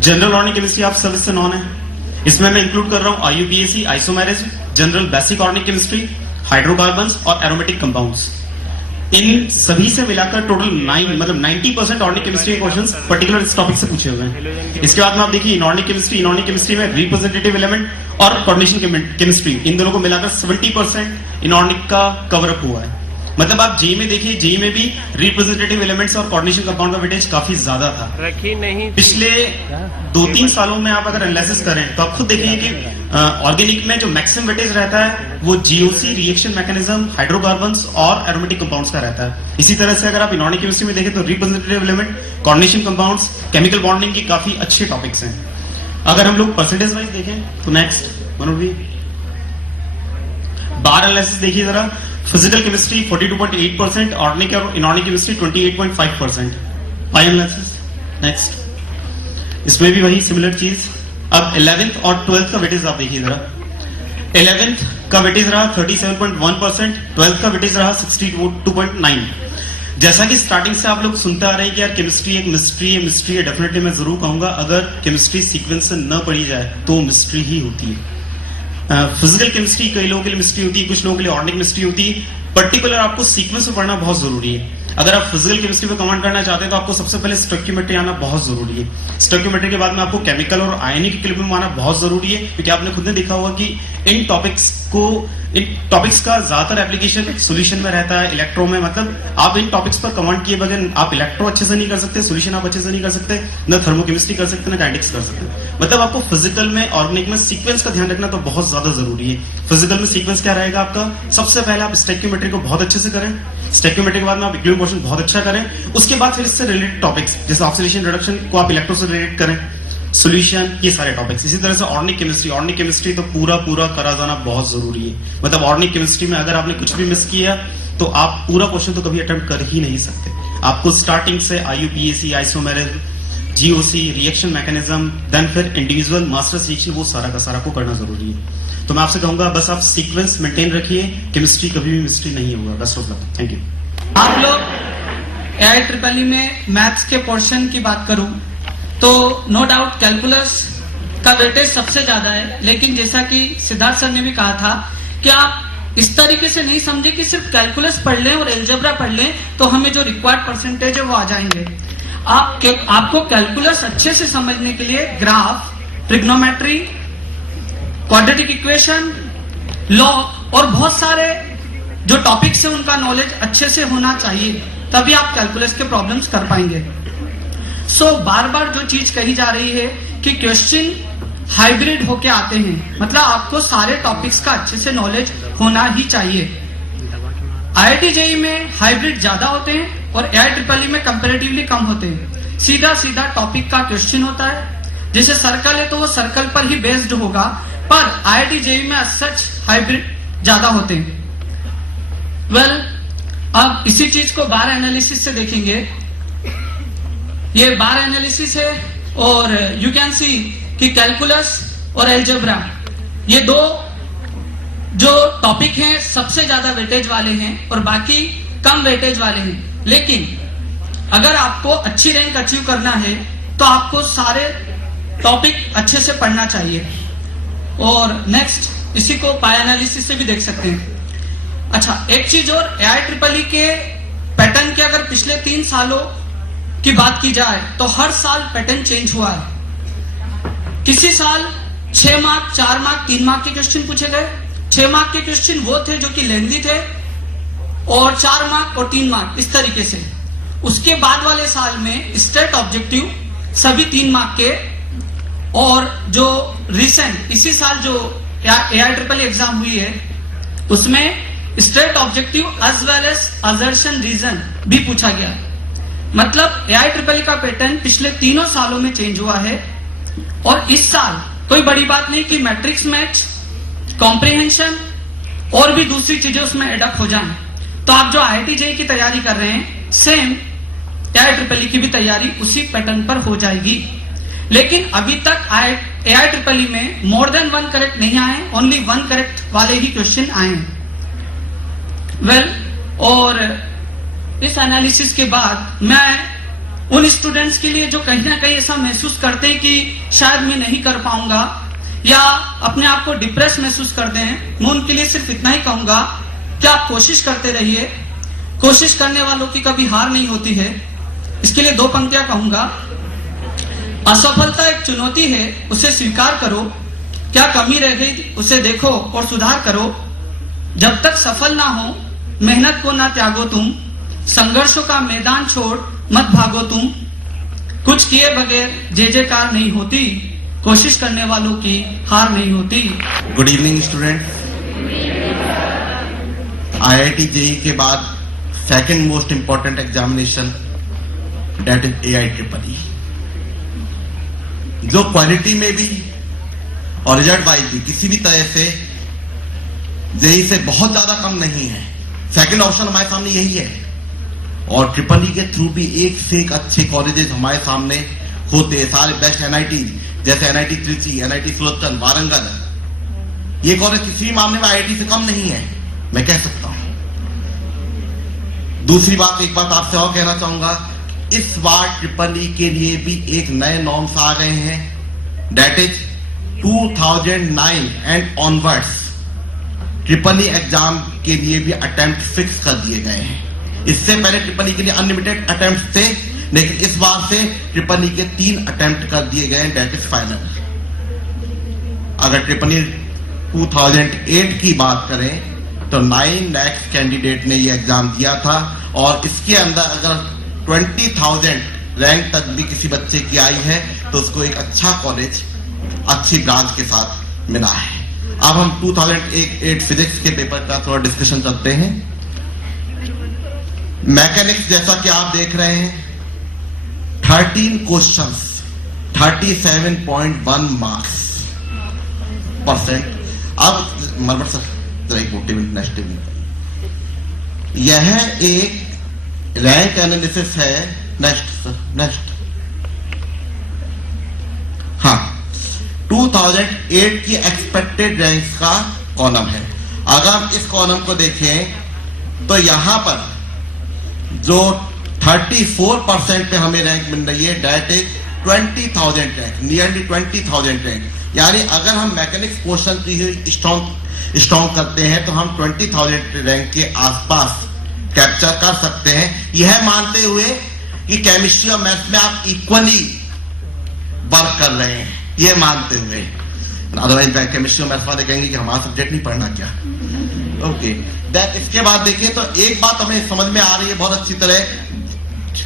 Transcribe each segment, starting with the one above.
General organic chemistry आप service से non है, इसमें मैं इंक्लूड कर रहा हूं IUPAC, isomerase, general basic organic chemistry, hydrocarbons और एरोमेटिक कंपाउंड्स। इन सभी से मिलाकर टोटल 90% ऑर्गेनिक केमिस्ट्री के क्वेश्चंस पर्टिकुलर इस टॉपिक से पूछे हुए हैं। इसके बाद में आप देखिए इनऑर्गेनिक केमिस्ट्री में रिप्रेजेंटेटिव एलिमेंट और कोऑर्डिनेशन केमिस्ट्री, इन दोनों को मिलाकर 70% इनऑर्गेनिक का कवर अप हुआ है। मतलब आप जेई में देखिए, जेई में भी रिप्रेजेंटेटिव एलिमेंट्स और कोऑर्डिनेशन कंपाउंड का वेटेज काफी ज्यादा था। रखी नहीं पिछले 2-3 सालों में आप अगर एनालिसिस करें तो आप खुद देखेंगे कि ऑर्गेनिक में जो मैक्सिमम वेटेज रहता है वो जीओसी, रिएक्शन मैकेनिज्म, हाइड्रोकार्बन्स और एरोमेटिक कंपाउंड्स का रहता है। इसी तरह से अगर आप इनऑर्गेनिक केमिस्ट्री में देखें तो representative element, coordination compounds, chemical bonding की काफी अच्छे टॉपिक्स हैं। अगर हम लोग परसेंटेज वाइज देखें तो नेक्स्ट मनोज भी बार एनालिसिस देखिए जरा। फिजिकल केमिस्ट्री 42.8%, ऑर्गेनिक और इनऑर्गेनिक केमिस्ट्री 28.5%। पाई एनालिसिस नेक्स्ट, इसमें भी वही सिमिलर चीज। अब 11th और 12th का वेटेज आप देखिए जरा। 11th का वेटेज रहा 37.1%, 12th का वेटेज रहा 62.9। जैसा कि स्टार्टिंग से आप लोग सुनते आ रहे हैं कि यार केमिस्ट्री एक मिस्ट्री है, डेफिनेटली मैं जरूर कहूंगा अगर केमिस्ट्री सीक्वेंस से न पढ़ी जाए तो मिस्ट्री ही होती है। फिजिकल केमिस्ट्री कई लोगों के लिए मिस्ट्री होती है, कुछ लोगों के लिए ऑर्गेनिक मिस्ट्री होती है। पर्टिकुलर आपको सीक्वेंस में पढ़ना बहुत जरूरी है। अगर आप फिजिकल केमिस्ट्री पे कमांड करना चाहते हैं तो आपको सबसे पहले स्टोइकियोमेट्री आना बहुत जरूरी है। स्टोइकियोमेट्री के बाद में आपको केमिकल और आयनिक इक्विलिब्रियम आना बहुत जरूरी है, क्योंकि आपने खुद ने देखा होगा कि इन टॉपिक्स का ज्यादातर एप्लीकेशन सॉल्यूशन में रहता है, इलेक्ट्रो में। मतलब आप इन टॉपिक्स पर कमांड किए बगैर आप इलेक्ट्रो अच्छे से नहीं कर सकते, सॉल्यूशन आप अच्छे से नहीं कर सकते, न थर्मोकेमिस्ट्री कर सकते, न काइनेटिक्स कर सकते। मतलब आपको फिजिकल में, ऑर्गेनिक में सीक्वेंस का ध्यान रखना तो बहुत ज्यादा जरूरी है। फिजिकल में सीक्वेंस क्या रहेगा आपका? सबसे पहले आप स्टोइकियोमेट्री को बहुत अच्छे से करें, स्टोइकियोमेट्री के बाद में आप इक्विलिब्रियम क्वेश्चन बहुत अच्छा करें, उसके बाद फिर इससे रिलेटेड टॉपिक्स जैसे ऑक्सीडेशन रिडक्शन को आप इलेक्ट्रो से रिलेट करें, सॉल्यूशन, ये सारे टॉपिक्स। इसी तरह से ऑर्गेनिक केमिस्ट्री तो पूरा करा जाना बहुत जरूरी है। मतलब ऑर्गेनिक केमिस्ट्री में अगर आपने कुछ भी मिस किया तो आप पूरा क्वेश्चन तो कभी अटेम्प्ट कर ही नहीं सकते। आपको स्टार्टिंग से IUPAC, isomerism, GOC, reaction mechanism, then फिर इंडिविजुअल मास्टर्स रिएक्शन, वो सारा का सारा को करना जरूरी है। तो मैं आपसे कहूंगा बस आप सीक्वेंस मेंटेन रखिए, केमिस्ट्री कभी भी मिस्ट्री नहीं होगा। Best of luck, thank you. आप लोग AIEEE में मैथ्स के पोर्शन की बात करूं तो नो डाउट कैलकुलस का वेटेज सबसे ज्यादा है, लेकिन जैसा कि सिद्धार्थ सर ने भी कहा था कि आप इस तरीके से नहीं समझे कि सिर्फ कैलकुलस पढ़ लें और एल्जेब्रा पढ़ लें तो हमें जो रिक्वायर्ड परसेंटेज है वो आ जाएंगे। आपको कैलकुलस अच्छे से समझने के लिए graph, trigonometry, quadratic equation, log और बहुत सारे जो टॉपिक्स है उनका नॉलेज अच्छे से होना चाहिए, तभी आप कैलकुलस के प्रॉब्लम्स कर पाएंगे। बार बार जो चीज कही जा रही है कि क्वेश्चन हाइब्रिड होके आते हैं, मतलब आपको सारे टॉपिक्स का अच्छे से नॉलेज होना ही चाहिए। IIT JEE में हाइब्रिड ज्यादा होते हैं और AIEEE में कंपैरेटिवली कम होते हैं। सीधा टॉपिक का क्वेश्चन होता है, जैसे सर्कल है तो वो सर्कल पर ही बेस्ड होगा, पर IIT JEE में सच हाइब्रिड ज्यादा होते हैं। अब इसी चीज को बार एनालिसिस से देखेंगे। ये बार एनालिसिस है और यू कैन सी कि कैलकुलस और एल्जेब्रा, ये दो जो टॉपिक हैं सबसे ज्यादा वेटेज वाले हैं और बाकी कम वेटेज वाले हैं। लेकिन अगर आपको अच्छी रैंक अचीव करना है तो आपको सारे टॉपिक अच्छे से पढ़ना चाहिए। और नेक्स्ट इसी को पाई एनालिसिस से भी देख सकते हैं। अच्छा, एक चीज और, AIEEE के पैटर्न के अगर पिछले 3 सालों की बात की जाए तो हर साल पैटर्न चेंज हुआ है। किसी साल 6 मार्क, 4 मार्क, 3 मार्क के क्वेश्चन पूछे गए। 6 मार्क के क्वेश्चन वो थे जो कि लेंथी थे और 4 मार्क और 3 मार्क इस तरीके से। उसके बाद वाले साल में स्टेट ऑब्जेक्टिव सभी 3 मार्क के, और जो रिसेंट इसी साल जो AIEEE एग्जाम हुई है उसमें state objective as well as assertion reason भी पूछा गया। मतलब AIEEE का पैटर्न पिछले 3 सालों में चेंज हुआ है। और इस साल कोई बड़ी बात नहीं कि मैट्रिक्स मैच, कॉम्प्रिहेंशन और भी दूसरी चीजें उसमें एडअप हो जाएं, तो आप जो IIT JEE की तैयारी कर रहे हैं सेम AIEEE की भी तैयारी उसी पैटर्न पर हो जाएगी। लेकिन अभी तक AIEEE में मोर देन 1 करेक्ट नहीं आए, ओनली 1 करेक्ट वाले ही क्वेश्चन आए हैं। और इस एनालिसिस के बाद मैं उन स्टूडेंट्स के लिए जो कहीं ना कहीं ऐसा महसूस करते हैं कि शायद मैं नहीं कर पाऊंगा या अपने आप को डिप्रेस महसूस करते हैं, मैं उनके लिए सिर्फ इतना ही कहूंगा कि आप कोशिश करते रहिए। कोशिश करने वालों की कभी हार नहीं होती है। इसके लिए 2 पंक्तियां कहूंगा। असफलता एक चुनौती है, उसे स्वीकार करो। क्या कमी रह गई उसे देखो और सुधार करो। जब तक सफल ना हो मेहनत को ना त्यागो तुम। संघर्षों का मैदान छोड़ मत भागो तुम। कुछ किए बगैर जय जयकार नहीं होती। कोशिश करने वालों की हार नहीं होती। Good evening student. IIT JEE के बाद second most important examination that is AIEEE, जो क्वालिटी में भी और रिजल्ट वाइज भी किसी भी तरह से JEE से बहुत ज्यादा कम नहीं है। सेकंड ऑप्शन हमारे सामने यही है और EEE के थ्रू भी एक से एक अच्छे कॉलेजेस हमारे सामने होते हैं। सारे बेस्ट NIT जैसे NIT त्रिची, NIT सुरतन, वारंगल, ये कॉलेज किसी भी मामले में IIT से कम नहीं है, मैं कह सकता हूं। दूसरी बात, एक बात आपसे और कहना चाहूंगा, इस बार EEE के लिए भी एक नए नॉर्म्स आ गए हैं, that is 2009 and onwards EEE exam के लिए भी अटेम्प्ट फिक्स कर दिए गए हैं। इससे पहले EEE के लिए अनलिमिटेड अटेम्प्ट थे, लेकिन इस बार से EEE के 3 अटेम्प्ट कर दिए गए हैं, दैट इज फाइनल। अगर EEE 2008 की बात करें तो 9 लाख कैंडिडेट ने ये एग्जाम दिया था और इसके अंदर अगर 20,000 रैंक तक भी किसी बच्चे की आई है तो उसको एक अच्छा कॉलेज अच्छी ब्रांच के साथ मिला है। अब हम 2008 फिजिक्स के पेपर का थोड़ा डिस्कशन करते हैं। मैकेनिक्स, जैसा कि आप देख रहे हैं, 13 क्वेश्चंस, 37.1 मार्क्स परसेंट। अब मरमट सर एक मोटिवेट नेक्स्ट, यह एक रैंक एनालिसिस है। Next sir, next. हाँ, 2008 की एक्सपेक्टेड रैंक्स का कॉलम है। अगर हम इस कॉलम को देखें तो यहां पर जो 34% पे हमें रैंक मिल रही है, that is 20,000 rank, nearly 20,000 rank. यानी अगर हम मैकेनिक्स पोर्शन की स्ट्रॉन्ग करते हैं तो हम 20,000 रैंक के आसपास कैप्चर कर सकते हैं, यह मानते हुए कि केमिस्ट्री और मैथ्स में आप इक्वली वर्क कर रहे हैं, यह मानते हुए। अदरवाइज केमिस्ट्री और मैथ्स वाले कहेंगे कि हमारा सब्जेक्ट नहीं पढ़ना क्या। ओके, इसके बाद देखिए तो एक बात हमें समझ में आ रही है बहुत अच्छी तरह,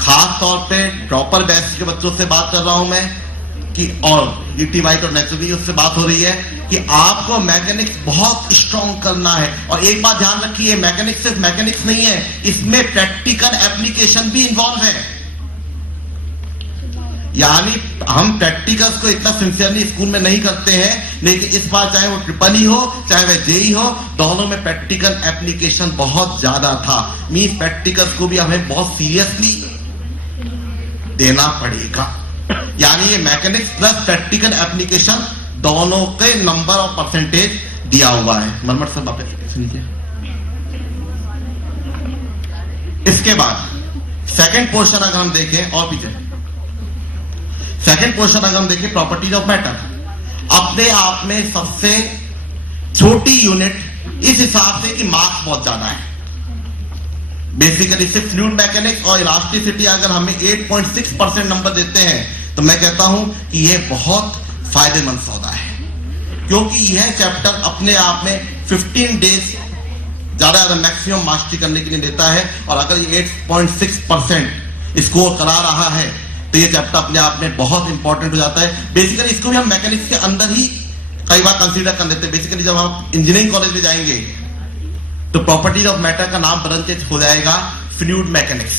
खास तौर पे ड्रॉपर बैच के बच्चों से बात कर रहा हूं मैं कि, और ETY तो नेचुरली उससे बात हो रही है कि आपको मैकेनिक्स बहुत स्ट्रॉन्ग करना है। और एक बात ध्यान रखिए, मैकेनिक्स सिर्फ मैकेनिक्स नहीं है, इसमें प्रैक्टिकल एप्लीकेशन भी इन्वॉल्व है। यानी हम प्रैक्टिकल्स को इतना सिंसियरली स्कूल में नहीं करते हैं, लेकिन इस बार चाहे वो EEE हो चाहे वह JEE हो, दोनों में प्रैक्टिकल एप्लीकेशन बहुत ज्यादा था। मींस प्रैक्टिकल्स को भी हमें बहुत सीरियसली देना पड़ेगा। यानी ये मैकेनिक्स प्लस प्रैक्टिकल एप्लीकेशन दोनों के नंबर और परसेंटेज दिया हुआ है। मनमट सर वापस सुनिए। इसके बाद सेकंड पोर्शन अगर हम देखें, और पीछे सेकंड पोर्शन अगर हम देखें, प्रॉपर्टीज ऑफ मैटर, अपने आप में सबसे छोटी यूनिट इस हिसाब से कि मार्क्स बहुत ज्यादा है। बेसिकली सिर्फ फ्लूइड मैकेनिक्स और इलास्टिसिटी अगर हमें 8.6% नंबर देते हैं तो मैं कहता हूं कि यह बहुत फायदेमंद सौदा है, क्योंकि यह चैप्टर अपने आप में 15 डेज ज्यादा मैक्सिमम मास्टरी करने के लिए देता है। और अगर ये 8.6% स्कोर करा रहा है तो ये चैप्टर अपने आप में बहुत इंपॉर्टेंट हो जाता है। बेसिकली इसको भी हम मैकेनिक्स के अंदर ही कई बार कंसीडर कर लेते हैं। बेसिकली जब आप इंजीनियरिंग कॉलेज में जाएंगे तो प्रॉपर्टीज ऑफ मैटर का नाम बदल के हो जाएगा फ्लूइड मैकेनिक्स।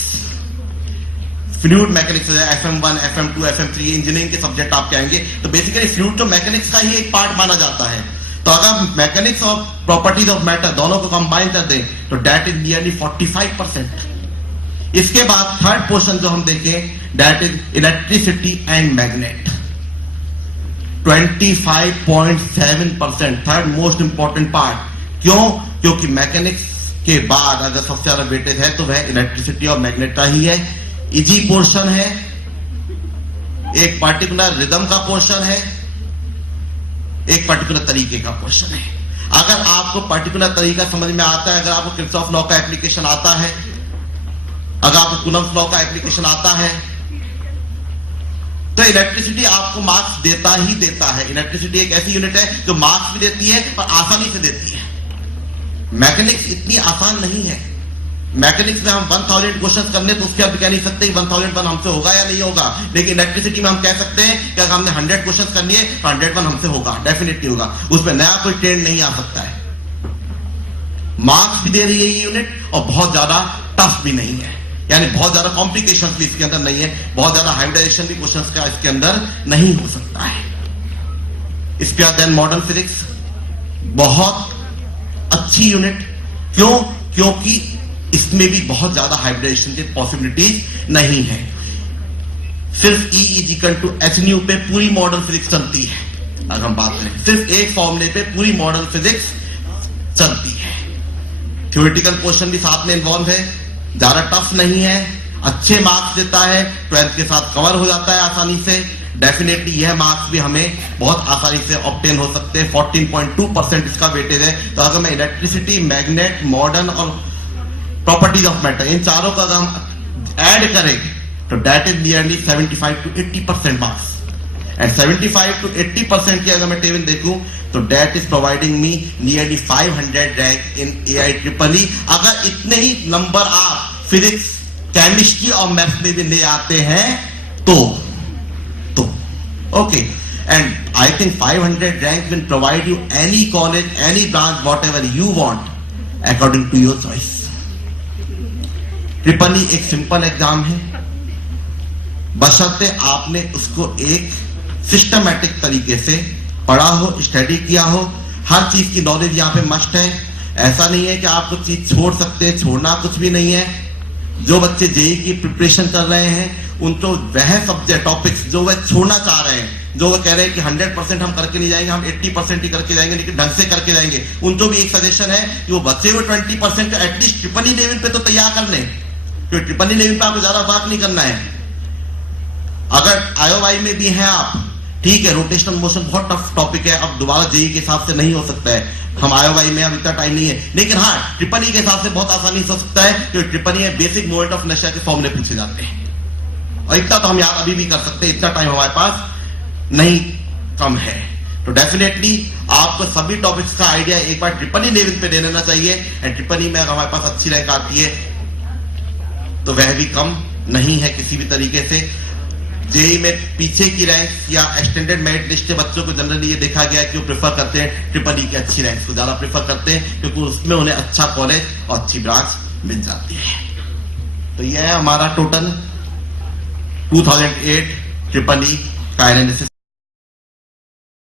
फ्लूइड मैकेनिक्स हो जाएगा FM1, FM2, FM3 इंजीनियरिंग के सब्जेक्ट आपके आएंगे। तो बेसिकली फ्लूइड तो मैकेनिक्स का ही एक पार्ट माना जाता है। तो अगर मैकेनिक्स और प्रॉपर्टीज ऑफ मैटर दोनों को कंबाइन कर दें तो दैट इज नियरली 45%। इसके बाद थर्ड पोर्शन जो हम देखें, that is electricity and magnet, 25.7%, third most important part. क्यों? क्योंकि मैकेनिक्स के बाद अगर सबसे ज्यादा वेटेज है तो वह इलेक्ट्रिसिटी और मैग्नेट का ही है। इजी पोर्शन है, एक पार्टिकुलर रिदम का पोर्शन है, एक पर्टिकुलर तरीके का पोर्शन है। अगर आपको पर्टिकुलर तरीका समझ में आता है, अगर आपको किर्चॉफ लॉ का एप्लीकेशन आता है, अगर आपको कूलम्ब्स लॉ का एप्लीकेशन आता है, तो इलेक्ट्रिसिटी आपको मार्क्स देता ही देता है। इलेक्ट्रिसिटी एक ऐसी यूनिट है जो मार्क्स भी देती है और आसानी से देती है। मैकेनिक्स इतनी आसान नहीं है। मैकेनिक्स में हम 1000 क्वेश्चंस करने तो उसके अब कह नहीं सकते 1001 हमसे होगा या नहीं होगा, लेकिन इलेक्ट्रिसिटी में हम कह सकते हैं कि अगर हमने 100 क्वेश्चंस करनी है तो 101 हमसे होगा, डेफिनेटली होगा। उसमें नया कोई ट्रेंड नहीं आ सकता है। मार्क्स भी दे रही है ये यूनिट और बहुत ज्यादा टफ भी नहीं है, यानी बहुत ज्यादा कॉम्प्लिकेशंस भी इसके अंदर नहीं है, बहुत ज्यादा हाइब्रिडाइजेशन भी क्वेश्चंस का इसके अंदर नहीं हो सकता है। इसके बाद देन मॉडर्न फिजिक्स, बहुत अच्छी यूनिट। क्यों? क्योंकि इसमें भी बहुत ज्यादा हाइब्रिडेशन की पॉसिबिलिटीज नहीं है। सिर्फ E = h न्यू पे पूरी मॉडर्न फिजिक्स चलती है। अगर हम बात करें सिर्फ एक फॉर्मूले पे पूरी मॉडर्न फिजिक्स चलती है। थ्योरेटिकल पोर्शन भी साथ में इन्वॉल्व है, ज्यादा टफ नहीं है, अच्छे मार्क्स देता है, 12th के साथ कवर हो जाता है आसानी से। डेफिनेटली यह मार्क्स भी हमें बहुत आसानी से ऑब्टेन हो सकते हैं। 14.2% इसका वेटेज है। तो अगर मैं इलेक्ट्रिसिटी, मैग्नेट, मॉडर्न और प्रॉपर्टीज ऑफ मैटर, इन चारों का अगर हम ऐड करें तो that is nearly 75 to 80% marks. And 75 to 80% की अगर मैं टेबल देखूं तो that is providing me nearly 500 rank in AIEEE। अगर इतने ही नंबर आप फिजिक्स, केमिस्ट्री और मैथ्स में भी ले आते हैं तो okay. And I think 500 rank will provide you any college, any branch, whatever you want according to your choice. Triple एक सिंपल एग्जाम है, बशर्ते आपने उसको एक सिस्टमैटिक तरीके से पढ़ा हो, स्टडी किया हो। हर चीज की नॉलेज यहाँ पे मस्ट है। ऐसा नहीं है कि आप कुछ चीज छोड़ सकते हैं, छोड़ना कुछ भी नहीं है। जो बच्चे जेई की प्रिपरेशन कर रहे हैं उनको वह सब्जेक्ट टॉपिक्स जो वह छोड़ना चाह रहे हैं, जो वह कह रहे हैं कि 100% हम करके नहीं जाएंगे, हम 80% ही करके जाएंगे, लेकिन ढंग से करके जाएंगे, उनको भी एक सजेशन है कि वो बच्चे हुए 20% एटलीस्ट ट्रिपल ई लेवल पे तो तैयार कर लें। क्योंकि ट्रिपल ई लेवल पे आपको ज्यादा वर्क नहीं करना है। अगर IOI में भी हैं आप, ठीक है, रोटेशनल मोशन बहुत टफ टॉपिक है, अब दोबारा जेई के हिसाब से नहीं हो सकता है। हम IOI में अब इतना टाइम नहीं है, लेकिन हाँ ट्रिपल ई के हिसाब से बहुत आसानी से हो सकता है। क्योंकि ट्रिपल ई में बेसिक मोमेंट ऑफ इनर्शिया के फॉर्मूले पूछे जाते हैं और इतना तो हम याद अभी भी कर सकते हैं, इतना टाइम हमारे पास नहीं कम है। तो डेफिनेटली आपको सभी टॉपिक्स का आइडिया एक बार ट्रिपल ई लेवल पे ले लेना चाहिए। एंड ट्रिपल ई में अगर हमारे पास अच्छी रैंक आती है तो वह भी कम नहीं है किसी भी तरीके से। जेई में पीछे की रैंक्स या एक्सटेंडेड मेरिट लिस्ट के बच्चों को जनरली ये देखा गया है कि वो प्रेफर करते हैं ट्रिपल ई की अच्छी रैंक्स को ज्यादा प्रेफर करते हैं, क्योंकि उसमें उन्हें अच्छा कॉलेज और अच्छी ब्रांच मिल जाती है। तो यह है हमारा टोटल 2008 ट्रिपल ई का एनालिसिस।